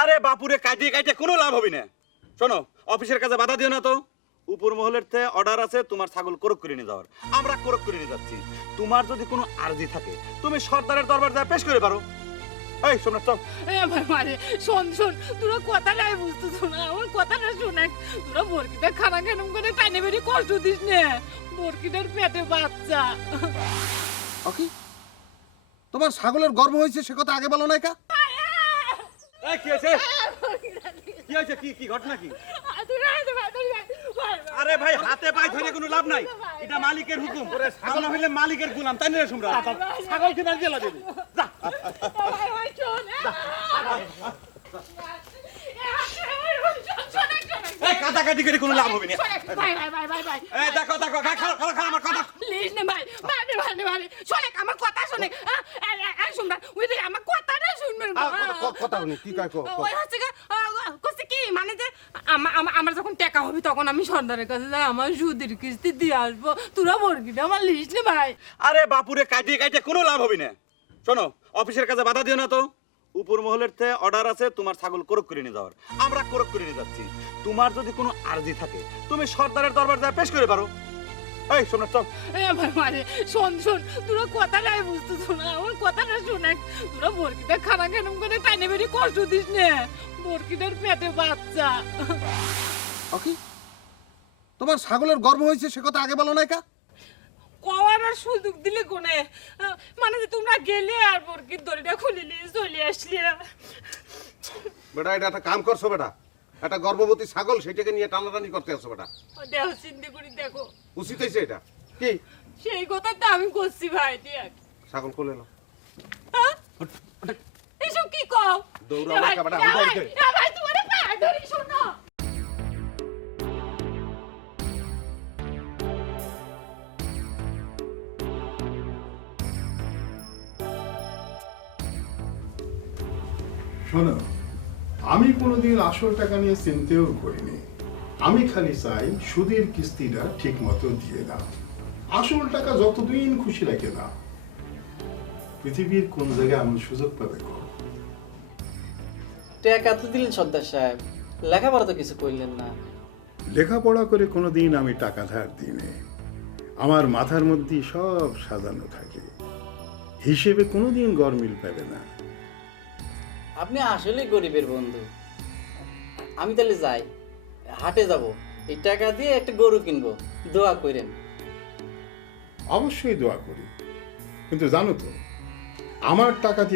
আরে বাপুরে কাইতে কাইতে কোনো লাভ হবে না। শোনো, অফিসের কাজে বাধা দিও না তো। উপর মহলের থেকে অর্ডার আছে তোমার ছাগল কোরক করে নিয়ে যাওয়ার। আমরা কোরক করে নিয়ে যাচ্ছি। তোমার যদি কোনো আর্জি থাকে তুমি সর্দারের দরবার যা পেশ করে পারো। এই শোনো তো, মানে শোন শোন, তোরা কথাটাই বুঝতেছ না, আমার কথাটা শোনে। তোরা বরকিটা খানা কেন করে টাইনে বেরিয়ে কষ্ট দিস নে, বরকিটার পেটে বাচ্চা। ওকে, তোমার ছাগলের গর্ভ হয়েছে সে কথা আগে বলো না কা? এই কি হয়েছে? কি হয়েছে? কি ঘটনা কি? আরে ভাই, হাতে পায়ে ধরে কোনো লাভ নাই। এটা মালিকের হুকুম। ছাগল হইলে মালিকের গোলাম, তাই না তোমরা? ছাগল কি মার জেলা দেবে? যা। এই কাটাকাটি করে কোনো লাভ হবে না। এই দেখো দেখো, খাও আমার কথা। প্লিজ নে ভাই, ভাই শোনে আমার কথা শোনে। এই শুনবা, ওই যে আমার কথাটা শুনবেন। কথা শুনি কি কয় কো? ওই হচ্ছে কইছে কি মানে যে আমার যখন টাকা হবে তখন আমি সর্দারের কাছে যাই, আমার সুদের কিস্তি দিয়ে আসবো। তোরা বরকিটা আমার লিস্ট নে ভাই। আরে বাপুরে কাইতে কাইতে কোনো লাভ হবে না। শোনো, অফিসের কাজে বাধা দিও না তো। উপর মহলের থেকে অর্ডার আছে তোমার ছাগল কোরক করে নিয়ে যাওয়ার। আমরা কোরক করে নিয়ে যাচ্ছি। তোমার যদি কোনো আর্জি থাকে তুমি সর্দারের দরবার যা পেশ করে পারো। এই শোনো তো, মানে শোন শোন, তোরা কথাটাই বুঝতেছ না, আমার কথাটা শোনে। তোরা বরকিটা খানা কেন করে টাইনে বেরিয়ে কষ্ট দিস নে, বরকিটার পেটে বাচ্চা। ওকে, তোমার ছাগলের গর্ভ হয়েছে সে কথা আগে বলো না কা? কওয়ার আর সুযোগ দিলে কোনে, মানে যে তোমরা গেলে আর বরকির দড়িটা খুলে নিয়ে চলে আসলে। বেটা, এটা একটা কাম করছো বেটা। একটা গর্ভবতী ছাগল সেটাকে নিয়ে টানাটানি করতে আসছো বেটা। দেহ চিন্তা করি দেখো, উচিত হয়েছে এটা? কি সেই কথা তো আমি করছি ভাই। দেখ ছাগল কোলে নাও। এসব কি কও? দৌড়াও এ ভাই, না, বেটা, এ ভাই, দৌড় এ ভাই, তোমারে পায়ে ধরি, শোনো। শোনো, আমি কোনোদিন আসল টাকা নিয়ে চিন্তাও করিনি। আমি খালি চাই সুদের কিস্তিটা ঠিক মতো দিয়ে দাও। আসল টাকা যতদিন খুশি রেখে দাও। পৃথিবীর কোন জায়গায় এমন সুযোগ পাবে গো? টাকা তো দিলেন সর্দার সাহেব, লেখাপড়া তো কিছু করলেন না। লেখাপড়া করে কোনোদিন আমি টাকা ধার দিই। আমার মাথার মধ্যে সব সাজানো থাকে, হিসেবে কোনোদিন গরমিল পাবে না। আপনি আসলে গরিবের বন্ধু। আমি তাহলে যাই, হাটে যাব, এই টাকা দিয়ে একটা গরু কিনবো, দোয়া করেন। অবশ্যই দোয়া করি, কিন্তু জানো তো আমার টাকা দিয়ে